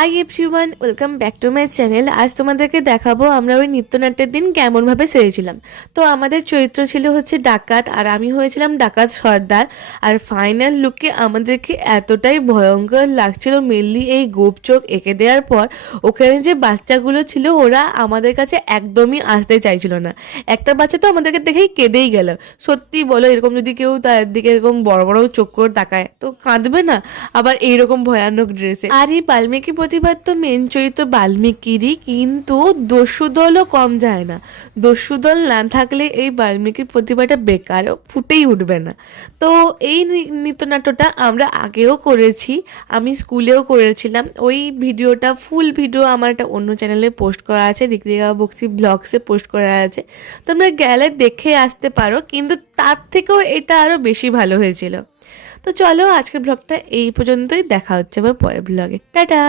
Hi everyone, welcome back to my channel. আজ তোমাদেরকে দেখাবো আমরা ওই নৃত্যনাট্যের দিন কেমনভাবে সেরেছিলাম। তো আমাদের চরিত্র ছিল হচ্ছে ডাকাত, আর আমি হয়েছিলাম ডাকাত সর্দার। আর ফাইনাল লুকে আমাদেরকে এতটাই ভয়ঙ্কর লাগছিল, মেনলি এই গোপ চোখ এঁকে দেওয়ার পর ওখানে যে বাচ্চাগুলো ছিল ওরা আমাদের কাছে একদমই আসতে চাইছিল না। একটা বাচ্চা তো আমাদেরকে দেখেই কেঁদেই গেল। সত্যি বলো, এরকম যদি কেউ তার দিকে এরকম বড় বড় চোখ করে তাকায় তো কাঁদবে না? আবার এইরকম ভয়ানক ড্রেসে। আর এই বাল্মীকি প্রতিবাদ তো মেন চরিত্র বাল্মীকিরই, কিন্তু দস্যু দলও কম যায় না। দস্যু দল না থাকলে এই বাল্মীকির প্রতিভাটা বেকার, ফুটেই উঠবে না। তো এই নৃত্যনাট্যটা আমরা আগেও করেছি, আমি স্কুলেও করেছিলাম। ওই ভিডিওটা ফুল ভিডিও আমার একটা অন্য চ্যানেলে পোস্ট করা আছে, ঋত্বিকা বক্সি ব্লগসে পোস্ট করা আছে, তোমরা গেলে দেখে আসতে পারো। কিন্তু তার থেকেও এটা আরও বেশি ভালো হয়েছিল। তো চলো, আজকের ব্লগটা এই পর্যন্তই। দেখা হচ্ছে আবার পরের ব্লগে। টাটা।